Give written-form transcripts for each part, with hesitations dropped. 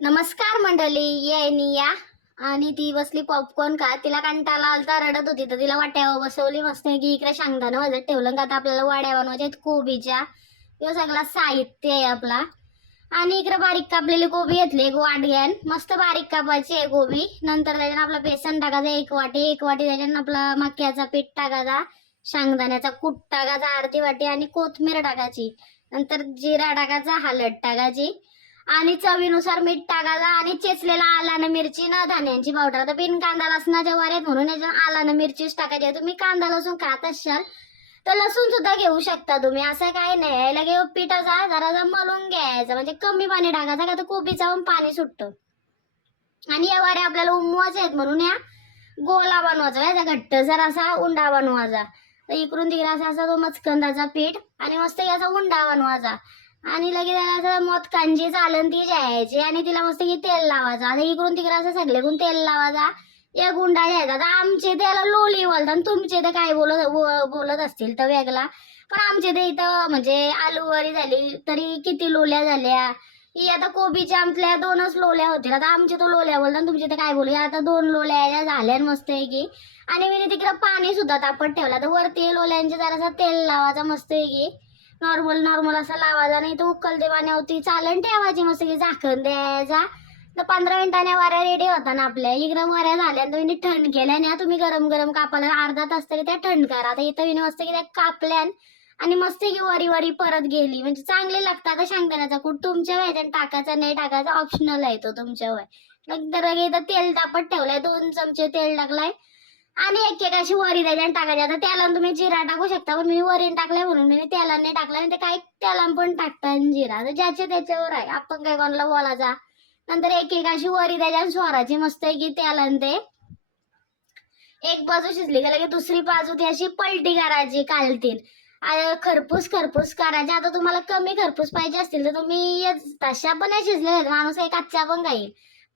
नमस्कार मंडळी, ये या. आणि ती बसली पॉपकॉर्न का तिला कंटाळा आलता, रडत होती तर तिला वाट्यावर बसवली मस्त की इकडे शेंगदाणं वाजत ठेवलं का आता आपल्याला वाड्या बनवायच्या आहेत कोबीच्या. हे सगळा साहित्य आहे आपला. आणि इकडे बारीक कापलेली कोबी घेतली एक वाटग्यान, मस्त बारीक कापायची आहे कोबी. नंतर त्याच्यानं आपलं बेसन टाकायचं एक वाटी त्याच्यानं आपला मक्याचा पीठ टाकायचा, शेंगदाण्याचा कूट टाकायचा अर्धी वाटी आणि कोथिंबीर टाकायची. नंतर जिरा टाकायचा, हळद टाकायची आणि चवीनुसार मीठ टाकायचा आणि चेचलेला आला आणि मिरची न धन्यांची पावडर. आता बिन कांदा लसणाच्या वाऱ्यात म्हणून याच्या आला आणि मिरचीच टाकायची. तुम्ही कांदा लसूण खात असाल तर लसूण सुद्धा घेऊ शकता तुम्ही, असं काही नाही. लगे पिठाचा जरा मळून घ्यायचा, म्हणजे कमी पाणी टाकायचं का तर कोबीचा पण पाणी सुटतं. आणि या वाऱ्या आपल्याला उमवायचे आहेत म्हणून या गोला बनवायचा, याचा घट्ट जर असा उंडा बनवायचा. तर इकडून तिकडे असा असा तो मचकंदाचा पीठ आणि मस्त याचा उंडा बनवायचा. आणि लगेच त्याला असं मोदकांची चालन ती जायची आणि तिला मस्त की तेल लावायचं. आता इकडून तिकडे असं सगळेकडून तेल लावायचा. या गुंडा घ्यायचा. आता आमचे त्याला लोली बोलतात आणि तुमचे तर काय बोलत असतील तर वेगळा. पण आमचे ते इथं म्हणजे आलूवरी झाली तरी किती लोल्या झाल्या. ही आता कोबीच्या आमच्या 2च लोल्या होत्या. आता आमचे तो लोल्या बोलतात, तुमचे तर काय बोलू. आता 2 लोल्या झाल्या मस्त आहे की. आणि मी तिकडे पाणी सुद्धा तापत ठेवला. तर वरती लोल्यांचे जरासा तेल लावायचा मस्त आहे की. नॉर्मल असा लावायचा, नाही तर उकलते पाण्यावरती चालन ठेवायची मस्त की, झाकण द्यायचा. तर 15 मिनिटांनी वऱ्या रेडी होता ना आपल्या. इकडं वऱ्या झाल्या तुम्ही थंड केल्या ना, तुम्ही गरम गरम कापायला अर्धा तास तरी त्या थंड करा. आता इथं मी मस्त की त्या कापल्यान आणि मस्त की वरी परत गेली म्हणजे चांगले लागतात. आता शेंगदाण्याचा कूट तुमच्या ह्याच्यात टाकायचा नाही टाकायचा ऑप्शनल आहे तो तुमच्यावर. नंतर इथं तेल तापत ठेवलंय, 2 चमचे तेल टाकलाय आणि एक अशी वरी त्याच्यात टाकायची. आता त्याला तुम्ही जिरा टाकू शकता, पण मी वरीन टाकलाय म्हणून मी त्याला नाही टाकला. नाही ते काही त्याला पण टाकता जिरा, तर ज्याच्या त्याच्यावर आहे, आपण काय कोणाला बोलायचा. नंतर एक अशी वरी त्याच्यात स्वराची मस्त आहे की त्याला ते एक बाजू शिजली का लगे दुसरी बाजू ती अशी पलटी करायची कालतीन. खरपूस करायचे. आता तुम्हाला कमी खरपूस पाहिजे असतील तर तुम्ही तशा पण नाही शिजले माणूस काही कच्चा पण खाईल.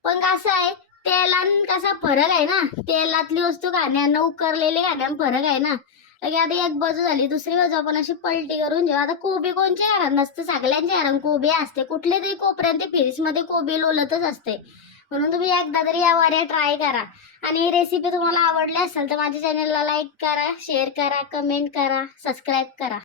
पण कसं आहे तेलान कसा फरक आहे ना, तेलातली वस्तू खाण्यानं उकरलेली खाण्यानं फरक आहे ना. लगे आता एक बाजू झाली, दुसरी बाजू आपण अशी पलटी करून जेव्हा. आता कोबी कोणच्या घरात नसतं, सगळ्यांच्या घरात कोबी असते. कुठले तरी कोपऱ्यात फ्रीज मध्ये कोबी लोलतच असते. म्हणून तुम्ही एकदा तरी या वाऱ्या ट्राय करा. आणि ही रेसिपी तुम्हाला आवडली असेल तर माझ्या चॅनलला लाईक करा, शेअर करा, कमेंट करा, सबस्क्राईब करा.